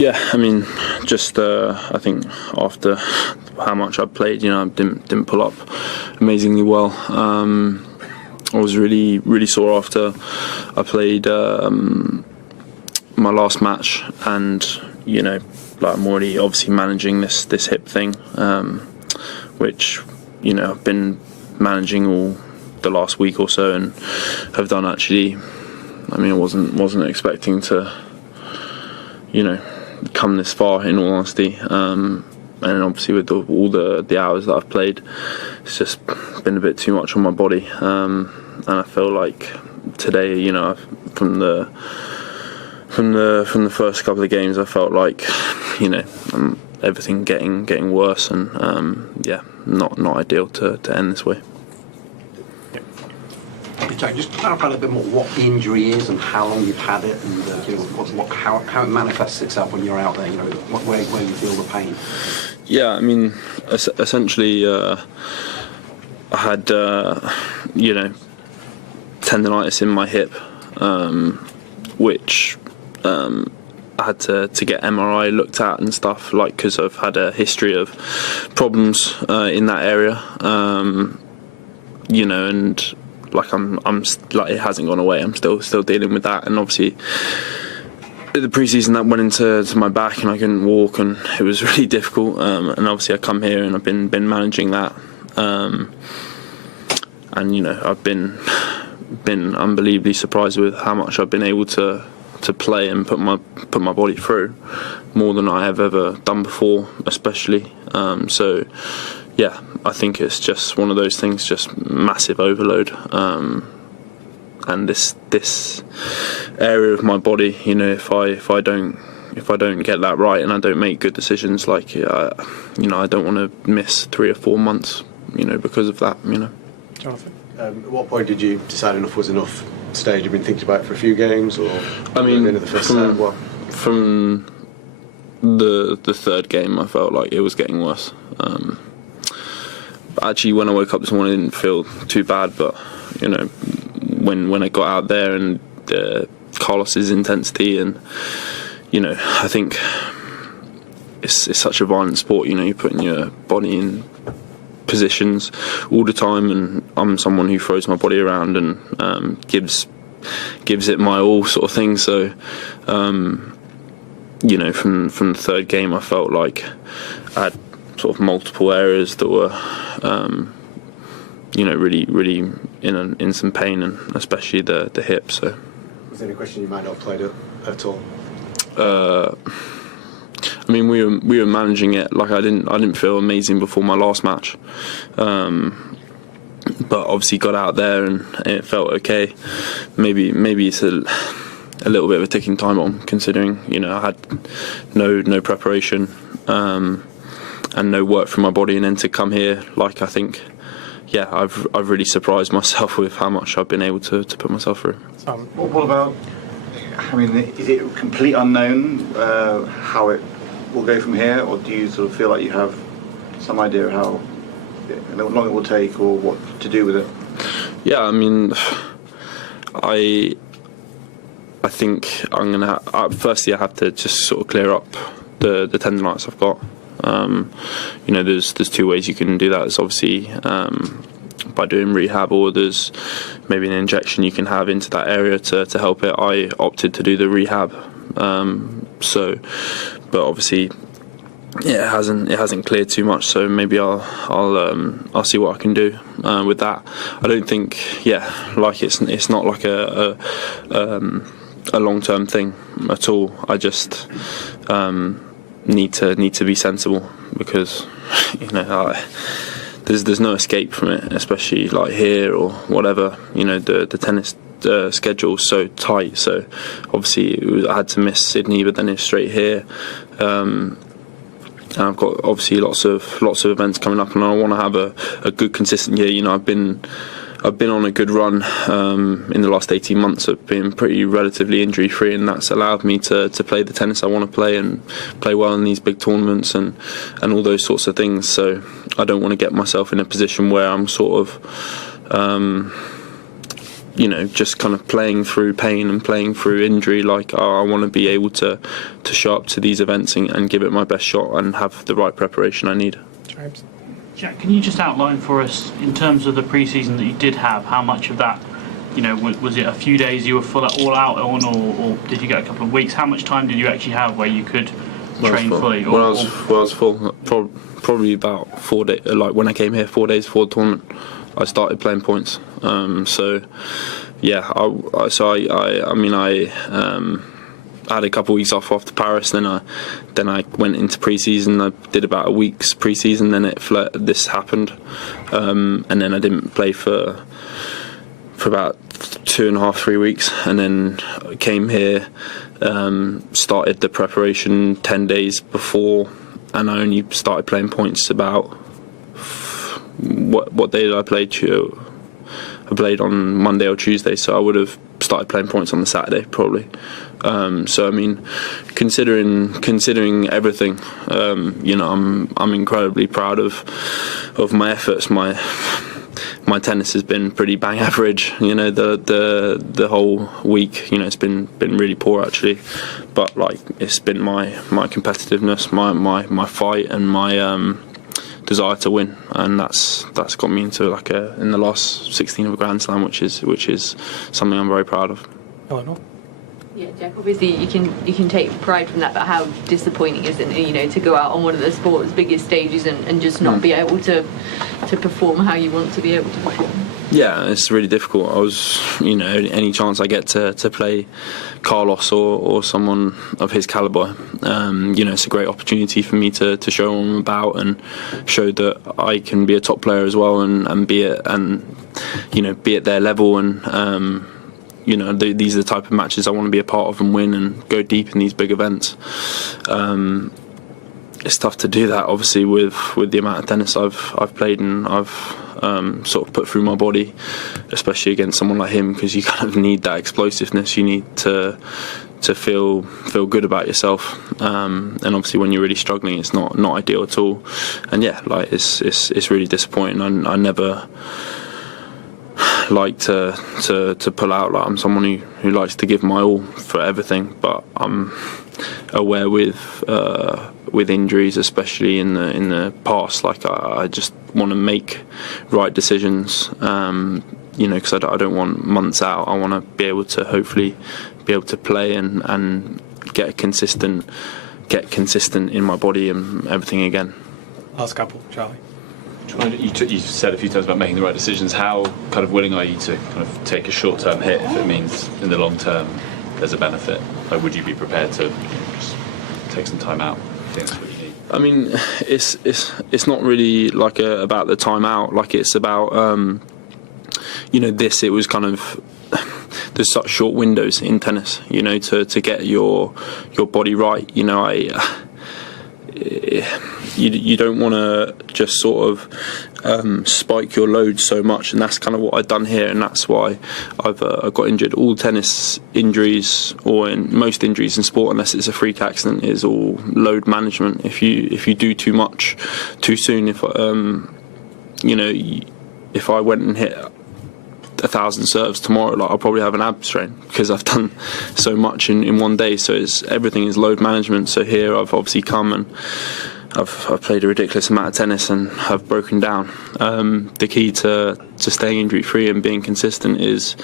Yeah, I mean, just I think after how much I played, I didn't pull up amazingly well. I was really sore after I played my last match, and I'm already obviously managing this hip thing, which I've been managing all the last week or so, and have done actually. I mean, I wasn't expecting to come this far, in all honesty, and obviously with all the hours that I've played, it's just been a bit too much on my body, and I feel like today, from the first couple of games, I felt like everything getting worse, and not ideal to end this way. Jack, just clarify a little bit more what the injury is and how long you've had it, and how it manifests itself when you're out there. Where you feel the pain. Yeah, I mean, essentially, I had tendonitis in my hip, which I had to get MRI looked at and stuff, because I've had a history of problems in that area, and I'm it hasn't gone away. I'm still dealing with that, and obviously the pre-season that went into my back, and I couldn't walk, and it was really difficult. And obviously I come here and I've been managing that, and I've been unbelievably surprised with how much I've been able to play and put my body through, more than I have ever done before, especially. So yeah, I think it's just one of those things, just massive overload, and this area of my body, if I don't get that right and I don't make good decisions, I don't want to miss 3 or 4 months, because of that. Jonathan, at what point did you decide enough was enough? Stage you've been thinking about it for a few games, or I mean, the first set? From the third game, I felt like it was getting worse. Actually, when I woke up this morning, I didn't feel too bad, but when I got out there and Carlos's intensity, and I think it's such a violent sport. You're putting your body in positions all the time, and I'm someone who throws my body around and gives it my all, sort of thing. So from the third game, I felt like I had sort of multiple areas that were really in some pain, and especially the hip. So was there any question you might not have played it at all? I mean, we were managing it. I didn't feel amazing before my last match, but obviously got out there and it felt okay. Maybe it's a little bit of a ticking time bomb, considering I had no preparation and no work from my body, and then to come here, I think, yeah, I've really surprised myself with how much I've been able to put myself through. What about? I mean, is it a complete unknown how it will go from here, or do you sort of feel like you have some idea of how long it will take, or what to do with it? Yeah, I mean, I think I'm gonna. Firstly, I have to just sort of clear up the tendonitis I've got. There's 2 ways you can do that. It's obviously by doing rehab, or there's maybe an injection you can have into that area to help it. I opted to do the rehab. But obviously, yeah, it hasn't cleared too much. So maybe I'll see what I can do with that. I don't think, it's not like a long-term thing at all. I just need to be sensible, because there's no escape from it, especially here or whatever. The tennis schedule's so tight, so obviously I had to miss Sydney, but then it's straight here, and I've got obviously lots of events coming up, and I want to have a good consistent year. I've been on a good run in the last 18 months. I've been pretty relatively injury free, and that's allowed me to play the tennis I want to play and play well in these big tournaments and all those sorts of things. So I don't want to get myself in a position where I'm sort of you know, just kind of playing through pain and playing through injury. Like, I want to be able to show up to these events and give it my best shot and have the right preparation I need. Jack, can you just outline for us, in terms of the pre-season that you did have, how much of that, you know, was it a few days you were all out on, or did you get a couple of weeks? How much time did you actually have where you could train fully? When I was full, probably about 4 days. Like when I came here, 4 days before the tournament, I started playing points. So yeah, I had a couple of weeks off after Paris. Then I went into pre-season. I did about a week's pre-season. Then this happened, and then I didn't play for about 2.5, 3 weeks, and then I came here, started the preparation 10 days before, and I only started playing points about what day did I play? I played on Monday or Tuesday, so I would have started playing points on the Saturday probably. So I mean, considering everything, you know, I'm incredibly proud of my efforts. My tennis has been pretty bang average, you know. The whole week, you know, it's been really poor actually, but like it's been my competitiveness, my fight, and my desire to win, and that's got me into like in the last 16 of a Grand Slam, which is something I'm very proud of. Oh no. Yeah, Jack, obviously you can take pride from that, but how disappointing is it, you know, to go out on one of the sport's biggest stages and just not be able to perform how you want to be able to perform? Yeah, it's really difficult. I was, you know, any chance I get to play Carlos or someone of his calibre, you know, it's a great opportunity for me to show them about and show that I can be a top player as well and be at their level, and you know, these are the type of matches I want to be a part of and win and go deep in these big events. It's tough to do that, obviously, with the amount of tennis I've played and I've sort of put through my body, especially against someone like him, because you kind of need that explosiveness. You need to feel good about yourself, and obviously when you're really struggling, it's not ideal at all. And yeah, like it's really disappointing. I never like to pull out. Like, I'm someone who likes to give my all for everything, but I'm aware with injuries, especially in the past, like I just want to make right decisions, you know, because I don't want months out. I want to be able to hopefully be able to play and get consistent in my body and everything again. Last couple, Charlie. You said a few times about making the right decisions. How kind of willing are you to kind of take a short-term hit if it means in the long term there's a benefit? Like, would you be prepared to just take some time out? I think that's what you need. I mean, it's not really like about the time out. Like, it's about you know, it was kind of, there's such short windows in tennis, you know, to get your body right. You know, you don't want to just sort of spike your load so much, and that's kind of what I've done here, and that's why I've got injured. All tennis injuries, or in most injuries in sport, unless it's a freak accident, is all load management. If you do too much too soon, if you know, if I went and hit 1,000 serves tomorrow, like, I'll probably have an ab strain because I've done so much in one day. So everything is load management. So here I've obviously come and I've played a ridiculous amount of tennis and have broken down. The key to staying injury free and being consistent is,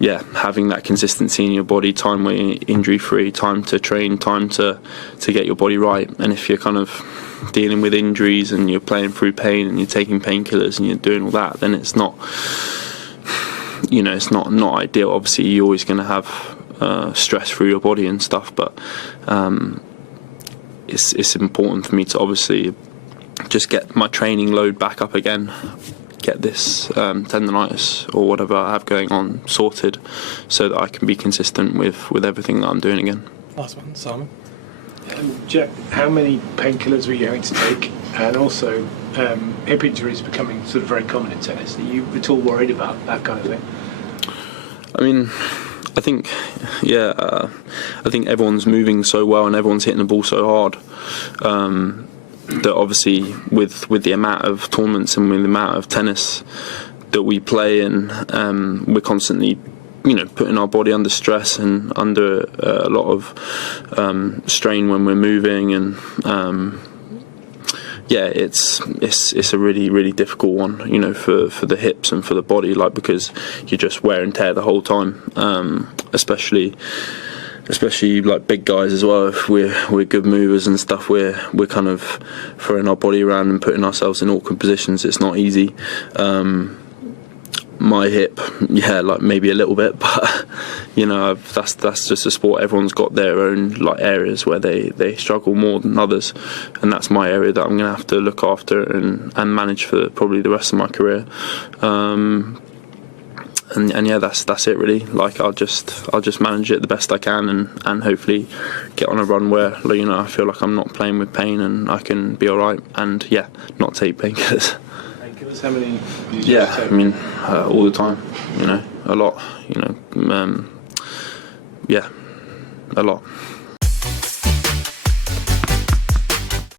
yeah, having that consistency in your body, time where you're injury free, time to train, time to get your body right. And if you're kind of dealing with injuries and you're playing through pain and you're taking painkillers and you're doing all that, then it's not, you know, it's not ideal. Obviously you're always going to have stress through your body and stuff, but it's important for me to obviously just get my training load back up again, get this tendonitis or whatever I have going on sorted, so that I can be consistent with everything that I'm doing again. Last one, Simon. Jack, how many painkillers were you having to take? And also, hip injuries becoming sort of very common in tennis. Are you at all worried about that kind of thing? I mean, I think, yeah, I think everyone's moving so well and everyone's hitting the ball so hard, that obviously with the amount of tournaments and with the amount of tennis that we play in, we're constantly, you know, putting our body under stress and under a lot of strain when we're moving, and yeah, it's a really difficult one, you know, for the hips and for the body, like, because you just wear and tear the whole time, especially like big guys as well. If we're good movers and stuff, we're kind of throwing our body around and putting ourselves in awkward positions. It's not easy. My hip, yeah, like maybe a little bit, but you know, that's just a sport. Everyone's got their own like areas where they struggle more than others, and that's my area that I'm gonna have to look after and manage for probably the rest of my career. And yeah, that's it really. Like, I'll just manage it the best I can, and hopefully get on a run where, you know, I feel like I'm not playing with pain and I can be all right, and yeah, not take painkillers. Painkillers, how many do you Yeah, take? I mean, all the time, you know, a lot, you know, yeah, a lot.